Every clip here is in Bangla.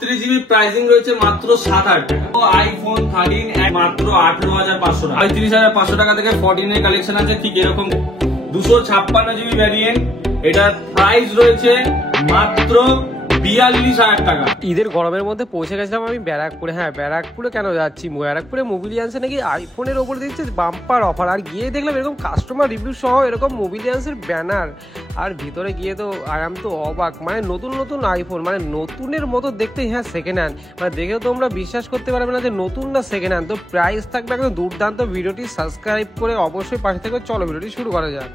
32GB প্রাইসিং রয়েছে মাত্র 7,000 টাকা। আইফোন 13 মাত্র 18,500 টাকা। 35,500 টাকা থেকে 14 এর কালেকশন আছে ঠিক এরকম 256GB ভ্যারিয়েন্ট। এটার প্রাইস রয়েছে মাত্র 42,000 টাকা। ঈদের গরমের মধ্যে পৌঁছে গেছিলাম আমি ব্যারাকপুরে। হ্যাঁ, ব্যারাকপুরে কেন যাচ্ছি, ব্যারাকপুরে মোবিলিয়ান্সে নাকি আইফোনের ওপর দিচ্ছে বাম্পার অফার। আর গিয়ে দেখলাম এরকম কাস্টমার রিভিউ সহ এরকম মোবিলিয়ান্সের ব্যানার। আর ভিতরে গিয়ে তো আমি তো অবাক, মানে নতুন নতুন আইফোন, মানে নতুনের মতো দেখতে। হ্যাঁ, সেকেন্ড হ্যান্ড, মানে দেখেও তোমরা বিশ্বাস করতে পারবে না যে নতুন না সেকেন্ড হ্যান্ড। তো প্রাইস থাকবে একদম দুর্দান্ত। ভিডিওটি সাবস্ক্রাইব করে অবশ্যই পাশে থেকে চলো ভিডিওটি শুরু করা যাক।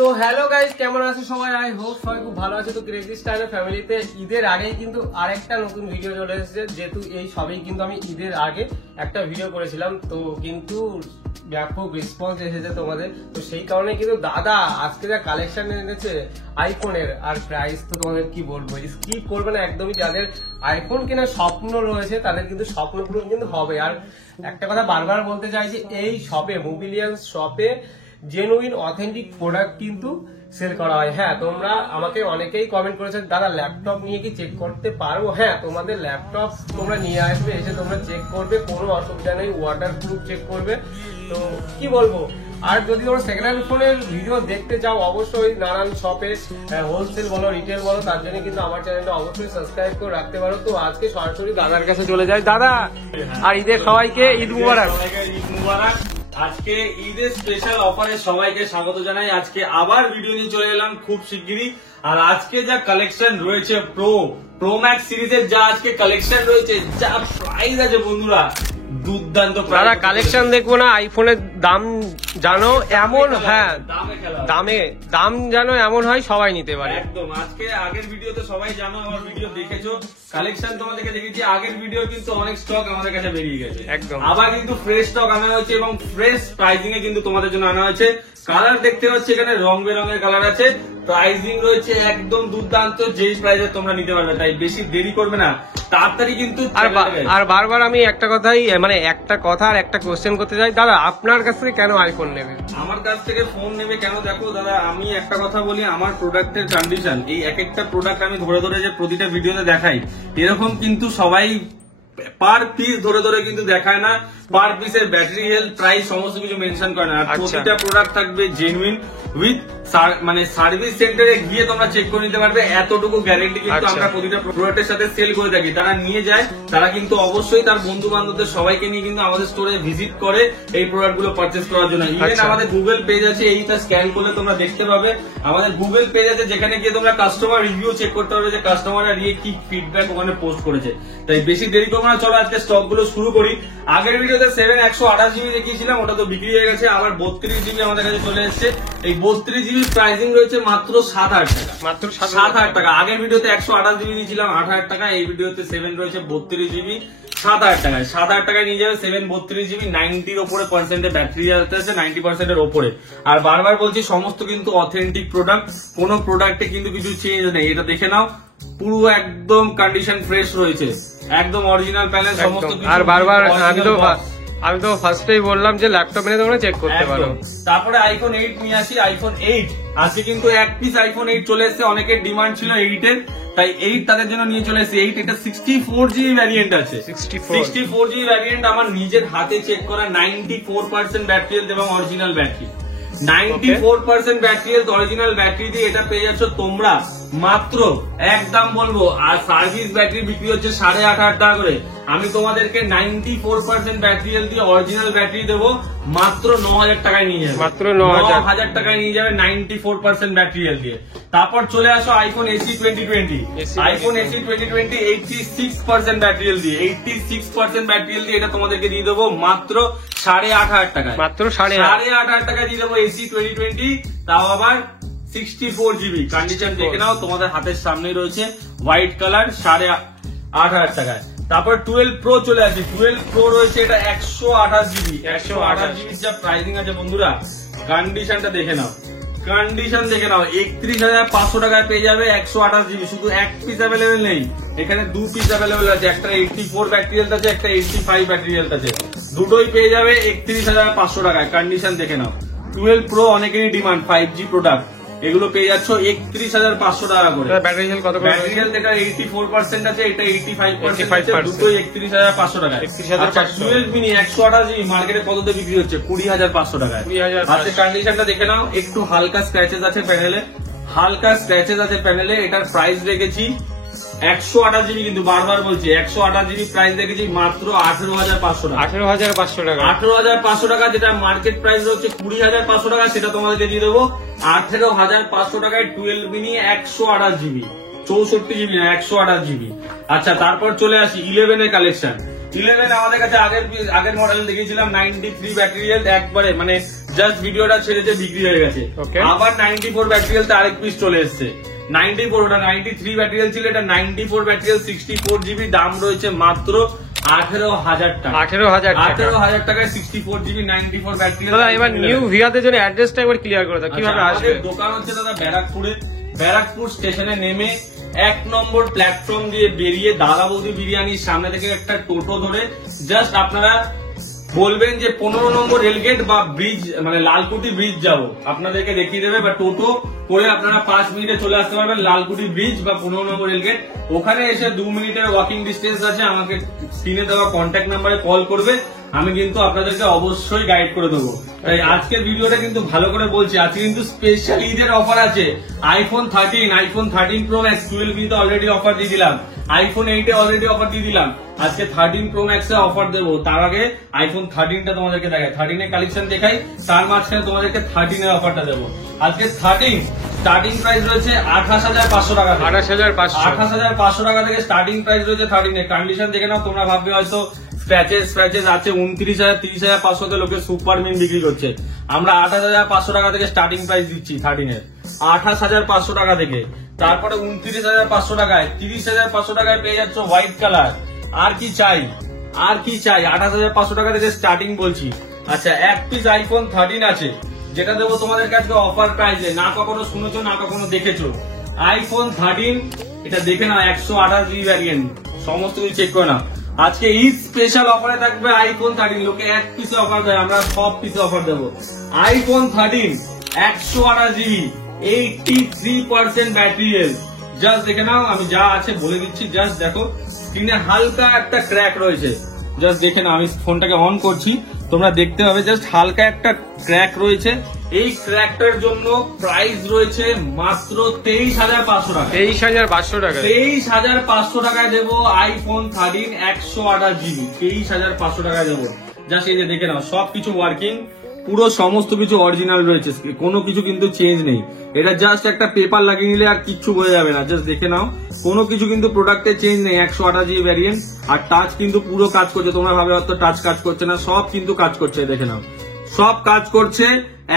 সো হ্যালো গাইজ, কেমন আছো সবাই? আই হোপ সবাই খুব ভালো আছে। তো ক্রেজি স্টাইলের ফ্যামিলিতে ঈদের আগেই কিন্তু আরেকটা নতুন ভিডিও চলে এসেছে। যেহেতু এই সবই কিন্তু আমি ঈদের আগে একটা ভিডিও করেছিলাম, তো কিন্তু ব্যাপক রেসপন্স এসেছে তোমাদের। তো সেই কারণে কিন্তু দাদা আজকে যা কালেকশন এনেছে আইফোনের, আর প্রাইস তো তোমাদের কি বলবো, স্কিপ করবে না একদমই। যাদের আইফোন কেনার স্বপ্ন রয়েছে তাদের কিন্তু স্বপ্নগুলো কিন্তু হবে। আর একটা কথা বারবার বলতে চাই যে এই শপে, মোবিলিয়ান্স শপে জেনুইন অথেন্টিক প্রোডাক্ট কিন্তু সেল করা হয়। হ্যাঁ, তোমরা আমাকে অনেকেই কমেন্ট করেছে দাদা ল্যাপটপ নিয়ে কি চেক করতে পারবো? হ্যাঁ, তোমাদের ল্যাপটপ তোমরা নিয়ে আসবে, এসে তোমরা চেক করবে, কোনো অসুবিধা নেই। ওয়াটার প্রুফ চেক করবে। তো কি বলবো, আর যদি তোমরা সেকেন্ড হ্যান্ড ফোনের ভিডিও দেখতে চাও অবশ্যই নানান শপে হোলসেল বলো রিটেল বলো, তার জন্য কিন্তু আমার চ্যানেলটা অবশ্যই সাবস্ক্রাইব করে রাখতে পারো। তো আজকে সরাসরি দাদার কাছে চলে যাই। দাদা আর ঈদের সবাইকে ঈদ মুবারক। ঈদ মুবারক। আজকে ঈদের স্পেশাল অফারে সবাইকে স্বাগত জানাই। আজকে আবার ভিডিও নিয়ে চলে এলাম খুব শিগগিরই। আর আজকে যা কালেকশন রয়েছে প্রো ম্যাক্স সিরিজের যা আজকে কালেকশন রয়েছে, যা প্রাইস আছে বন্ধুরা দুর্দান্ত। দাদা কালেকশন দেখবো না, আইফোনের দাম জানো এমন, হ্যাঁ দাম জানো এমন হয় সবাই নিতে পারে একদম। আজকে আগের ভিডিওতে সবাই জানো, আমার ভিডিও দেখেছো, কালেকশন তোমাদেরকে দেখেছি। আগের ভিডিও কিন্তু অনেক স্টক আমাদের কাছে বেরিয়ে গেছে, একদম। আবার কিন্তু ফ্রেশ স্টক আনা হয়েছে এবং ফ্রেশ প্রাইসিং এ কিন্তু তোমাদের জন্য আনা হয়েছে। কালার দেখতে পাচ্ছি এখানে রং বেরঙের কালার আছে। প্রাইসিং রয়েছে একদম দুর্দান্ত, যেই প্রাইসে তোমরা নিতে পারবে। তাই বেশি দেরি করবে না, তাড়াতাড়ি কিন্তু। আর বারবার আমি একটা কথাই, মানে একটা কথা আর একটা কোশ্চেন করতে চাই, দাদা আপনার কাছ থেকে কেন আইফোন নেবে? আমার কাছ থেকে ফোন নেবে কেন? দেখো দাদা, আমি একটা কথা বলি, আমার প্রোডাক্টের কন্ডিশন, এই এক একটা প্রোডাক্ট আমি ধরে ধরে যে প্রতিটা ভিডিওতে দেখাই, এরকম কিন্তু সবাই পার পিস ধরে ধরে কিন্তু দেখায় না। পার পিসের ব্যাটারি হেলথ, প্রাইস সমস্ত কিছু মেনশন করে না। আর প্রতিটা প্রোডাক্ট থাকবে জেনুইন উইথ মানে সার্ভিস সেন্টারে গিয়ে তোমরা চেক করে নিতে পারবে, এতটুকু গ্যারেন্টি কিন্তু আমরা প্রতিটা প্রোডাক্টের সাথে সেল করে থাকি। তারা নিয়ে যায়, তারা কিন্তু অবশ্যই তার বন্ধু বান্ধবদের সবাইকে নিয়ে কিন্তু আমাদের স্টোরে ভিজিট করে এই প্রোডাক্ট গুলো পারচেস করার জন্য। ইভেন আমাদের গুগল পেজ আছে, এইটা স্ক্যান করলে তোমরা দেখতে পাবে আমাদের গুগল পেজ আছে, যেখানে গিয়ে তোমরা কাস্টমার রিভিউ চেক করতে পারবে যে কাস্টমাররা নিয়ে কি ফিডব্যাক ওখানে পোস্ট করেছে। তাই বেশি দেরি করবো না, চলো আজকে স্টক গুলো শুরু করি। আগের ভিডিওতে 128GB দেখিয়েছিলাম, ওটা তো বিক্রি হয়ে গেছে। আবার 32GB আমাদের কাছে চলে এসছে। এই 32GB প্রাইসিং রয়েছে মাত্র 7,000 টাকা। মাত্র 7,000 টাকা। আগের ভিডিওতে 128GB দিয়েছিলাম 8,000 টাকা। এই ভিডিওতে 7 রয়েছে 32GB 7,000 টাকায়। 7,000 টাকায় নিয়ে যাবে 7 32GB। 90-র ওপরে পার্সেন্টের ব্যাটারি আছে, 90%-এর ওপরে। আর বারবার বলছি, সমস্ত কিন্তু অথেন্টিক প্রোডাক্ট, কোন প্রোডাক্টে কিন্তু কিছু চেঞ্জ নেই। এটা দেখে নাও, পুরো একদম কন্ডিশন ফ্রেশ রয়েছে, একদম অরিজিনাল প্যানেল সমস্ত কিছু। আর বারবার আমি তো ফার্স্টেই বললাম যে ল্যাপটপ এনে তোমরা চেক করতে পারো। তারপরে আইফোন 8 নিয়ে আসি। আইফোন 8 আজকে কিন্তু এক পিস আইফোন 8 চলে এসেছে। অনেকের ডিমান্ড ছিল 8 এর, তাই 8 তাদের জন্য নিয়ে চলে এসেছে। 8 এটা 64GB ভ্যারিয়েন্ট আছে। 64GB ভ্যারিয়েন্ট আমার নিজের হাতে চেক করা, 94% ব্যাটারি হেলথ এবং original battery. 94% battery health original battery দিয়ে এটা পেয়ে যাচ্ছ তোমরা মাত্র, একদম বলবো। আর সার্ভিস ব্যাটারি বিক্রি হচ্ছে 8,500 টাকা করে। আমি তোমাদেরকে 94% ব্যাটারি হেলথ দিয়ে অরিজিনাল ব্যাটারি দেবো মাত্র 9,000 টাকায় নিয়ে যাবে। মাত্র 9,000 টাকায় নিয়ে যাবে 94% ব্যাটারি হেলথ দিয়ে। তারপর চলে আসো iPhone SE 2020। IPhone SE 2020 86% battery health দিয়ে, 86% ব্যাটারি হেলথ দিয়ে এটা তোমাদেরকে দিয়ে দেবো মাত্র 8,500 টাকায়। মাত্র 8,500 টাকায় দিয়ে দেবো SE 2020, তাও আবার 64GB। কন্ডিশন দেখে নাও, তোমাদের হাতের সামনে রয়েছে, হোয়াইট কালার, 8,500 টাকায়। তারপর 12 প্রো চলে আসি। 12 প্রো রয়েছে, এটা 128GB। 128GB যা প্রাইসিং আছে বন্ধুরা, কন্ডিশনটা দেখে নাও, 31,500 টাকায় পেয়ে যাবে 128GB। শুধু এক পিস অ্যাভেলেবেল নেই, এখানে 2 পিস অ্যাভেলেবেল আছে। একটা 84 ব্যাটারি হেলথ আছে, একটা 85 ব্যাটারি হেলথ আছে। দুটোই পেয়ে যাবে 31,500 টাকায়। কন্ডিশন দেখে নাও। 12 প্রো অনেকেরই ডিমান্ড, 5G প্রোডাক্ট। এগুলো পেয়ে যাচ্ছ 31,500 টাকা করে। ব্যাটারি হেলথ কত করে? ব্যাটারি হেলথ এটা 84% আছে, এটা 85% আছে, দুটোই 31,500 টাকা। 12 মিনি 128 জিবি মার্কেটে কততে বিক্রি হচ্ছে? 20,500 টাকায়। আজকে কন্ডিশনটা দেখে নাও, একটু হালকা স্ক্র্যাচেস আছে প্যানেলে, হালকা স্ক্র্যাচেস আছে প্যানেলে। এটার প্রাইস রেখেছি 128 জিবি, কিন্তু বারবার বলছি 128 জিবি প্রাইস রেখেছি মাত্র 18,500 টাকা। 18,500 টাকা। 18,500 টাকা, যেটা মার্কেট প্রাইস হচ্ছে 20,500 টাকা, সেটা তোমাদেরকে দিয়ে দেবো 18,500 টাকায় 12 মিনি 128 জিবি, 64 জিবি না 128 জিবি। আচ্ছা, তারপর চলে আসি 11 এর কালেকশন। 11 আমাদের কাছে আগের মডেল দেখিয়েছিলাম 93 ব্যাটারি হেলথ, একবারে মানে জাস্ট ভিডিওটা ছেড়েছে বিক্রি হয়ে গেছে। আবার 94 ব্যাটারি হেলথ আরেক পিস চলে এসছে। 94, ওটা 93 ব্যাটারি হেলথ ছিল, এটা 94 ব্যাটারি হেলথ 64 জিবি, দাম রয়েছে মাত্র 18,000 টাকা। 18,000 টাকায় 64 জিবি 94 ব্যাটারি হেলথ। দাদা এবার নিউ ভিয়াদের জন্য অ্যাড্রেসটা একবার ক্লিয়ার করে দাও, কিভাবে আসবে? দোকান হচ্ছে দাদা ব্যারাকপুরে, ব্যারাকপুর স্টেশনে নেমে 1 নম্বর প্ল্যাটফর্ম দিয়ে বেরিয়ে দাদা বৌদি বিরিয়ানির সামনে থেকে একটা টোটো ধরে জাস্ট আপনারা বলবেন যে 15 নম্বর রেলগেট বা ব্রিজ, মানে লালকুটি ব্রিজ যাবো, আপনাদেরকে দেখিয়ে দেবে, বা টোটো করে আপনারা 5 মিনিটে চলে আসতে পারবেন লালকুটি ব্রিজ বা 15 নম্বর রেলগেট। ওখানে এসে 2 মিনিটের ওয়াকিং ডিস্টেন্স আছে, আমাকে স্ক্রিনে দেওয়া কন্ট্যাক্ট নাম্বারে কল করবে, আমি কিন্তু আপনাদেরকে অবশ্যই গাইড করে দেবো। তাই আজকের ভিডিওটা কিন্তু ভালো করে বলছি, আজকে কিন্তু স্পেশাল ঈদের অফার আছে। আইফোন 13 প্রো ম্যাক্স 12 তে অলরেডি অফার দিয়ে দিলাম, আইফোন 8 এ অলরেডি অফার দিয়ে দিলাম, আজকে 13 প্রো ম্যাক্স এ অফার দেবো। তার আগে আইফোন 13টা তোমাদেরকে দেখাই, 13 এর কালেকশন দেখাই, তার মাঝখানে তোমাদেরকে 13 এর অফারটা দেবো। আজকে 13 স্টার্টিং প্রাইস রয়েছে 28,500 টাকা। 28,500 টাকা থেকে স্টার্টিং প্রাইস রয়েছে 13 এর। কন্ডিশন দেখে নাও, তোমরা ভাববে হয়তো স্ক্র্যাচেস আছে 29,000 30,500 তে লোকে সুপার মিন বিক্রি করছে, আমরা 28,500 টাকা থেকে স্টার্টিং প্রাইস দিচ্ছি 13 এর, 28,500 টাকা থেকে। তারপরে 29,500 টাকায় 30,500 টাকায় পেয়ে যাচ্ছ হোয়াইট কালার। আর কি চাই, আর কি চাই? 28,500 টাকা থেকে স্টার্টিং বলছি। আচ্ছা, এক পিস আইফোন 13 আছে, যেটা দেবো তোমাদের কাছে অফার প্রাইসে, না কখনো শুনেছো না কখনো দেখেছো। আইফোন 13 এটা দেখে নাও, 128 জিবি ভ্যারিয়েন্ট, সমস্ত কিছু চেক করে নাও। আজকে ঈদ স্পেশাল অফারে থাকবে আইফোন 13, লোকে এক পিসে অফার দেয়, আমরা সব পিসে অফার দেবো। IPhone 13 128 GB 83% battery health, just দেখে নাও, আমি যা আছে বলে দিচ্ছি, জাস্ট দেখো স্ক্রিনে হালকা একটা ক্র্যাক রয়েছে, জাস্ট দেখে নাও, আমি ফোনটাকে অন করছি, তোমরা দেখতে পাবে জাস্ট হালকা একটা ক্র্যাক রয়েছে। এই ক্র্যাকটার জন্য প্রাইস রয়েছে মাত্র 23,500 টাকা। 23,500 টাকা। 23,500 টাকায় দেবো আইফোন 13 128 জিবি, 23,500 টাকায় দেবো। জাস্ট এই যে দেখে নাও, সবকিছু ওয়ার্কিং, পুরো সমস্ত কিছু অরিজিনাল রয়েছে, কোনো কিছু কিন্তু চেঞ্জ নেই। এটা জাস্ট একটা পেপার লাগিয়ে নিলে আর কিচ্ছু বোঝা যাবে না, জাস্ট দেখে নাও, কোনো কিছু কিন্তু প্রোডাক্টে চেঞ্জ নেই। 128 জিবি ভ্যারিয়েন্ট, আর টাচ কিন্তু পুরো কাজ করছে। তোমরা ভাবে হয়তো টাচ কাজ করছে না, সব কিন্তু কাজ করছে, দেখে নাও, সব কাজ করছে,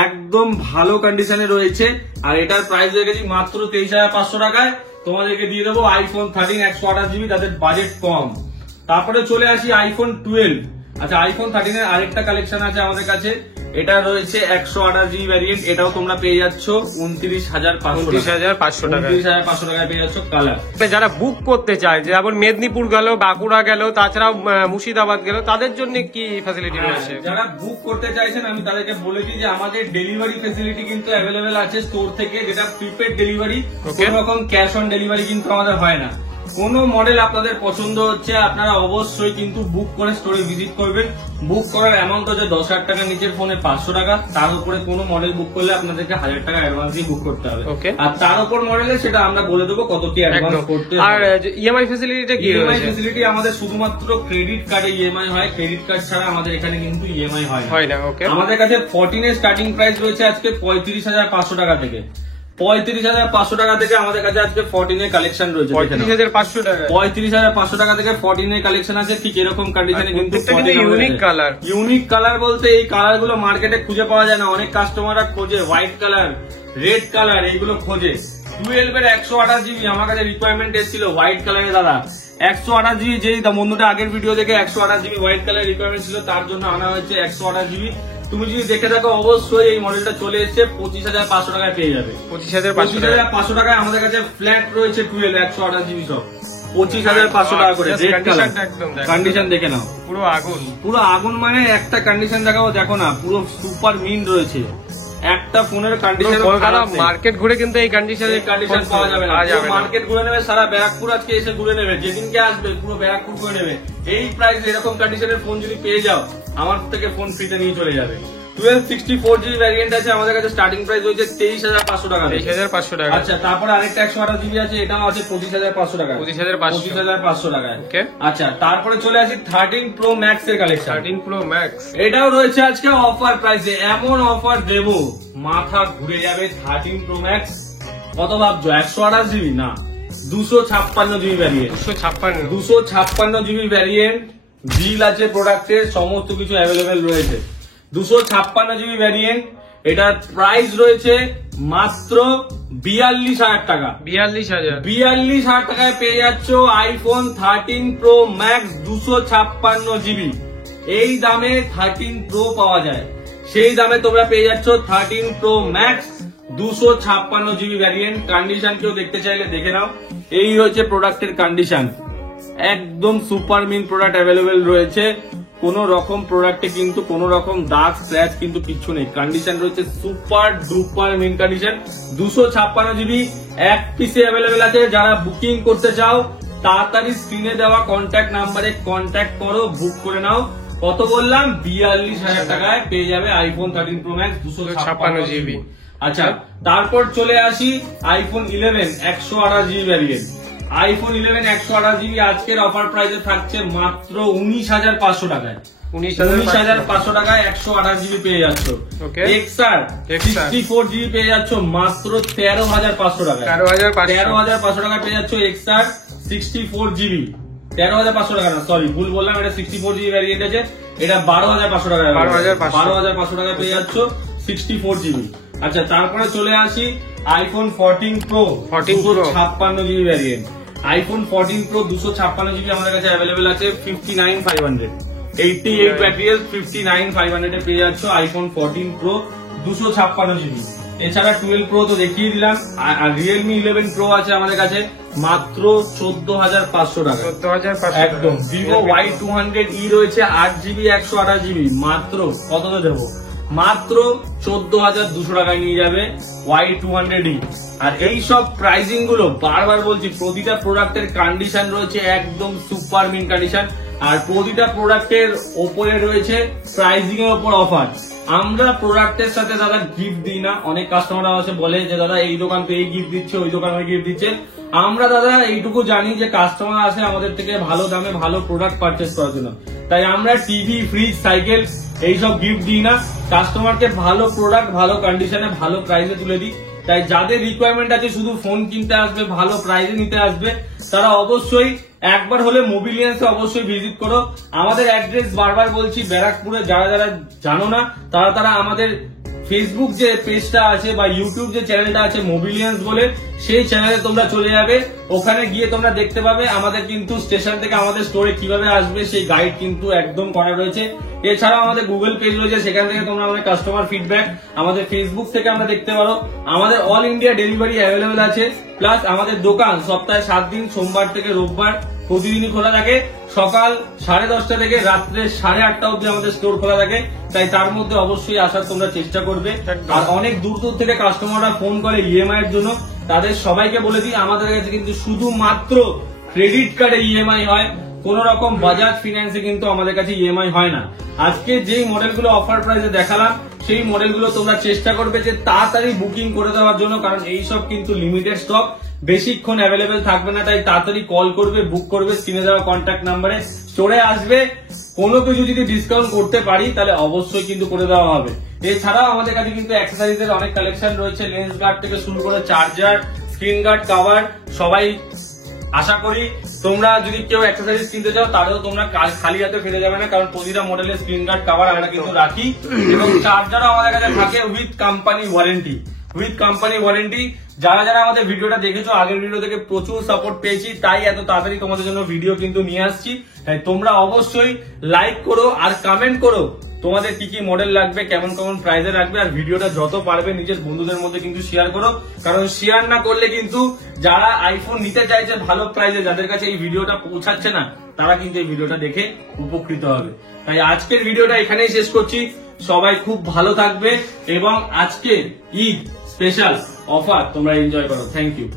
একদম ভালো কন্ডিশনে রয়েছে। আর এটার প্রাইস রেখেছি মাত্র 23,500 টাকায়, তোমাদেরকে দিয়ে দেবো আইফোন 13 128 জিবি, তাদের বাজেট কম। তারপরে চলে আসি আইফোন 12। আচ্ছা, আইফোন 13 এর আরেকটা কালেকশন আছে আমাদের কাছে, এটা রয়েছে 128 জিবি ভ্যারিয়েন্ট, এটাও তোমরা পেয়ে যাচ্ছ 29,500 টাকা। 29,500 টাকায় পেয়ে যাচ্ছ কালার। যারা বুক করতে চায়, যেমন মেদিনীপুর গেল, বাঁকুড়া গেল, তাছাড়াও মুর্শিদাবাদ গেল, তাদের জন্য কি ফ্যাসিলিটি রয়েছে? যারা বুক করতে চাইছেন, আমি তাদেরকে বলেছি যে আমাদের ডেলিভারি ফ্যাসিলিটি কিন্তু অ্যাভেলেবেল আছে স্টোর থেকে, যেটা প্রিপেড ডেলিভারি, কোন রকম ক্যাশ অন ডেলিভারি কিন্তু আমাদের হয় না। কোন মডেল আপনাদের পছন্দ হচ্ছে, আপনারা অবশ্যই কিন্তু বুক করে স্টোরে ভিজিট করবেন। বুক করার অ্যামাউন্ট হচ্ছে 10,000 টাকা, নিচের ফোনে 500 টাকা, তার উপরে কোনো মডেল বুক করলে আপনাদেরকে 1,000 টাকা অ্যাডভান্স দিয়ে বুক করতে হবে। আর তার উপর মডেলে সেটা আমরা বলে দেবো কত কি অ্যাডভান্স করতে হবে। আর ইএমআই ফ্যাসিলিটিটা কি? ইএমআই ফ্যাসিলিটি আমাদের শুধুমাত্র ক্রেডিট কার্ডে ইএমআই হয়, ক্রেডিট কার্ড ছাড়া আমাদের এখানে কিন্তু ইএমআই হয় না। আমাদের কাছে 14 এর স্টার্টিং প্রাইস রয়েছে আজকে 35,500 টাকা থেকে। 35,500 টাকা থেকে আমাদের কাছে আজকে 14 এর কালেকশন রয়েছে। 35,500 টাকা। 35,500 টাকা থেকে 14 এর কালেকশন আছে, ঠিক এরকম কন্ডিশনে কিন্তু ইউনিক কালার। ইউনিক কালার বলতে এই কালার গুলো মার্কেটে খুঁজে পাওয়া যায় না, অনেক কাস্টমাররা খোঁজে হোয়াইট কালার, রেড কালার, এইগুলো খোঁজে। 12 এর 128 জিবি আমার কাছে রিকোয়ারমেন্ট এসেছিল হোয়াইট কালারের, দাদা 128 জিবি, যেই বন্ধুটা আগের ভিডিও দেখে 128 জিবি হোয়াইট কালার রিকোয়ারমেন্ট ছিল, তার জন্য আনা হয়েছে 128 জিবি। তুমি যদি দেখে থাকো অবশ্যই এই মডেলটা চলে এসেছে, 25,500 টাকায় পেয়ে যাবে। 25,500 টাকায় আমাদের কাছে ফ্ল্যাট রয়েছে 12 128 জিবি সব 25,500 টাকা করে। কন্ডিশন দেখে নাও, পুরো আগুন, পুরো আগুন, মানে একটা কন্ডিশন দেখাবো, দেখো না, পুরো সুপার মিন রয়েছে, একটা ফোনের কন্ডিশন কলকাতা মার্কেট ঘুরে কিন্তু এই কন্ডিশনে কন্ডিশন পাওয়া যাবে না। মার্কেট ঘুরে নেবে, সারা ব্যারাকপুর আজকে এসে ঘুরে নেবে, যেদিনকে আসবে পুরো ব্যারাকপুর ঘুরে নেবে। এই প্রাইস এরকম কন্ডিশনের ফোন যদি পেয়ে যাও, আমার থেকে ফোন ফ্রিতে নিয়ে চলে যাবে। 1264GB ভ্যারিয়েন্ট আছে আমাদের কাছে, স্টার্টিং প্রাইস হচ্ছে 23,500 টাকা। 23,500 টাকা। আচ্ছা, তারপরে আরেকটা 128GB আছে, এটাও আছে 25,500 টাকা। 25,500 টাকা। আচ্ছা, তারপরে চলে আসি 13 Pro Max এর কালেকশন। 13 Pro Max এটাও রয়েছে আজকে অফার প্রাইসে, এমন অফার দেবো মাথা ঘুরে যাবে। 13 Pro Max কত ভাবছো? 128GB না, 256GB ভ্যারিয়েন্ট। 256GB ভ্যারিয়েন্ট, বিল আছে প্রোডাক্টের, সমস্ত কিছু অ্যাভেলেবেল রয়েছে। 256GB ভ্যারিয়েন্ট, এটার প্রাইস রয়েছে মাত্র 42,000 টাকা। 42,000 টাকায় পেয়ে যাচ্ছ আইফোন 13 Pro Max 256GB। এই দামে 13 Pro পাওয়া যায়, সেই দামে তোমরা পেয়ে যাচ্ছ 13 Pro Max 256GB variant. Condition কেউ দেখতে চাইলে দেখে নাও। এই হচ্ছে প্রোডাক্টের কন্ডিশন, একদম সুপার মিন প্রোডাক্ট অ্যাভেলেবেল রয়েছে। কোন রকম প্রোডাক্টে কিন্তু কোন রকম দাগ স্ক্র্যাচ কিন্তু কিচ্ছু নেই, কন্ডিশন রয়েছে super duper mint condition. 256GB এক পিসে অ্যাভেলেবেল আছে। যারা বুকিং করতে চাও তাড়াতাড়ি স্ক্রিনে দেওয়া কন্ট্যাক্ট নাম্বারে কন্ট্যাক্ট করো, বুক করে নাও। কত বললাম? 42,000 টাকায় পেয়ে যাবে আইফোন 13 Pro Max 256GB। আচ্ছা, তারপর চলে আসি iPhone 11 128GB variant. IPhone 11 128GB আজকের অফার প্রাইসে থাকছে মাত্র 19,500 টাকায়। 19,500 টাকায় 128GB পেয়ে যাচ্ছ। এক্সআর 64GB পেয়ে যাচ্ছ মাত্র 13,500 টাকায়। 13,500 টাকায় পেয়ে যাচ্ছ এক্সআর 64GB। 13,500 টাকা না, সরি ভুল বললাম, এটা 64GB ভ্যারিয়েন্ট আছে, এটা 12,500 টাকায়। 12,500 টাকায় পেয়ে যাচ্ছ 64GB। আচ্ছা, তারপরে চলে আসি iPhone 14 Pro 256GB variant. IPhone 14 Pro 256GB আমাদের কাছে অ্যাভেলেবেল আছে 59,500। 88 ব্যাটারি 59,500 এ পেয়ে যাচ্ছ আইফোন 14 Pro 256GB। এছাড়া 12 Pro তো দেখিয়ে দিলাম, আর Realme 11 Pro আছে আমাদের কাছে মাত্র 14,500 টাকা। একদম। Vivo Y200e রয়েছে 8GB 128GB, মাত্র কত দেবো? মাত্র 14,200 টাকায় নিয়ে যাবে Y200e। আর এই সব প্রাইসিং গুলো বারবার বলছি, প্রতিটা প্রোডাক্টের কন্ডিশন রয়েছে একদম সুপার মিন কন্ডিশন, আর প্রতিটা প্রোডাক্টের ওপরে রয়েছে প্রাইসিং এর ওপর অফার। আমরা প্রোডাক্টের সাথে দাদা গিফট দিই না। অনেক কাস্টমাররা আছে বলে যে দাদা এই দোকান তো এই গিফট দিচ্ছে, ওই দোকান ওই গিফট দিচ্ছে। আমরা দাদা এইটুকু জানি যে কাস্টমার আসে আমাদের থেকে ভালো দামে ভালো প্রোডাক্ট পারচেস করার জন্য, তাই আমরা টিভি, ফ্রিজ, সাইকেল এইসব গিফট দিই না। কাস্টমারকে ভালো প্রোডাক্ট ভালো কন্ডিশনে ভালো প্রাইসে তুলে দিই। তাই যাদের রিকোয়ারমেন্ট আছে শুধু ফোন কিনতে আসবে, ভালো প্রাইসে নিতে আসবে, তারা অবশ্যই একবার হলে মোবিলিয়ান্সে অবশ্যই ভিজিট করো। আমাদের অ্যাড্রেস বারবার বলছি ব্যারাকপুরে, যারা যারা জানো না তারা আমাদের ফেসবুক যে পেজটা আছে বা ইউটিউব যে চ্যানেলটা আছে মোবিলিয়ান্স বলে, সেই চ্যানেলে তোমরা চলে যাবে। ওখানে গিয়ে তোমরা দেখতে পাবে আমাদের কিন্তু স্টেশন থেকে আমাদের স্টোরে কিভাবে আসবে সেই গাইড কিন্তু একদম করা রয়েছে। এছাড়াও আমাদের গুগল পেজ রয়েছে, সেখান থেকে তোমরা আমাদের কাস্টমার ফিডব্যাক আমাদের ফেসবুক থেকে আমরা দেখতে পারো। আমাদের অল ইন্ডিয়া ডেলিভারি অ্যাভেলেবেল আছে। প্লাস আমাদের দোকান সপ্তাহে 7 দিন, সোমবার থেকে রোববার প্রতিদিনই খোলা থাকে। সকাল 10:30 থেকে রাত্রে 8:30 অব্দি আমাদের স্টোর খোলা থাকে। তাই তার মধ্যে অবশ্যই আসার তোমরা চেষ্টা করবে। আর অনেক দূর দূর থেকে কাস্টমাররা ফোন করে ইএমআই এর জন্য, তাদের সবাইকে বলে দিই আমাদের কাছে কিন্তু শুধুমাত্র ক্রেডিট কার্ডে ইএমআই হয়, কোন রকম বাজাজ ফিন্যান্সে কিন্তু আমাদের কাছে ইএমআই হয় না। আজকে যেই মডেলগুলো অফার প্রাইসে দেখালাম সেই মডেলগুলো তোমরা চেষ্টা করবে যে তাড়াতাড়ি বুকিং করে দেওয়ার জন্য, কারণ এইসব কিন্তু লিমিটেড স্টক, বেশিক্ষণ অ্যাভেলেবেল থাকবে না। তাই তাড়াতাড়ি কল করবে, বুক করবে, স্ক্রিনে দেওয়া কন্ট্যাক্ট নাম্বারে, স্টোরে আসবে। কোনো কিছু যদি ডিসকাউন্ট করতে পারি তাহলে অবশ্যই কিন্তু করে দেওয়া হবে। এছাড়াও আমাদের কাছে কিন্তু অ্যাক্সেসরিজের অনেক কালেকশন রয়েছে, লেন্স গার্ড থেকে শুরু করে চার্জার, স্ক্রিন গার্ড, কভার। সবাই আশা করি তোমরা যদি কেউ অ্যাক্সেসরিজ কিনতে চাও তাহলেও তোমরা খালি হাতে ফিরে যাবে না, কারণ প্রতিটা মডেলের স্ক্রিন গার্ড, কভার আমরা কিন্তু রাখি। এবং চার্জারও আমাদের কাছে থাকে উইথ কোম্পানি ওয়ারেন্টি। যারা যারা আমাদের ভিডিওটা দেখেছো, আগের ভিডিও থেকে প্রচুর সাপোর্ট পেয়েছি, তাই এত তাড়াতাড়ি তোমাদের জন্য ভিডিও কিন্তু নিয়ে আসছি। তাই তোমরা অবশ্যই লাইক করো আর কমেন্ট করো তোমাদের কি কি মডেল লাগবে, কেমন কেমন প্রাইসে রাখবে। আর ভিডিওটা যত পারবে নিজের বন্ধুদের মধ্যে কিন্তু শেয়ার করো, কারণ শেয়ার না করলে কিন্তু যারা আইফোন নিতে চাইছে ভালো প্রাইসে, যাদের কাছে এই ভিডিওটা পৌঁছাচ্ছে না, তারা কিন্তু এই ভিডিওটা দেখে উপকৃত হবে। তাই আজকের ভিডিওটা এখানেই শেষ করছি। সবাই খুব ভালো থাকবে এবং আজকে ঈদ স্পেশাল অফার তোমরা এনজয় করো। Thank you.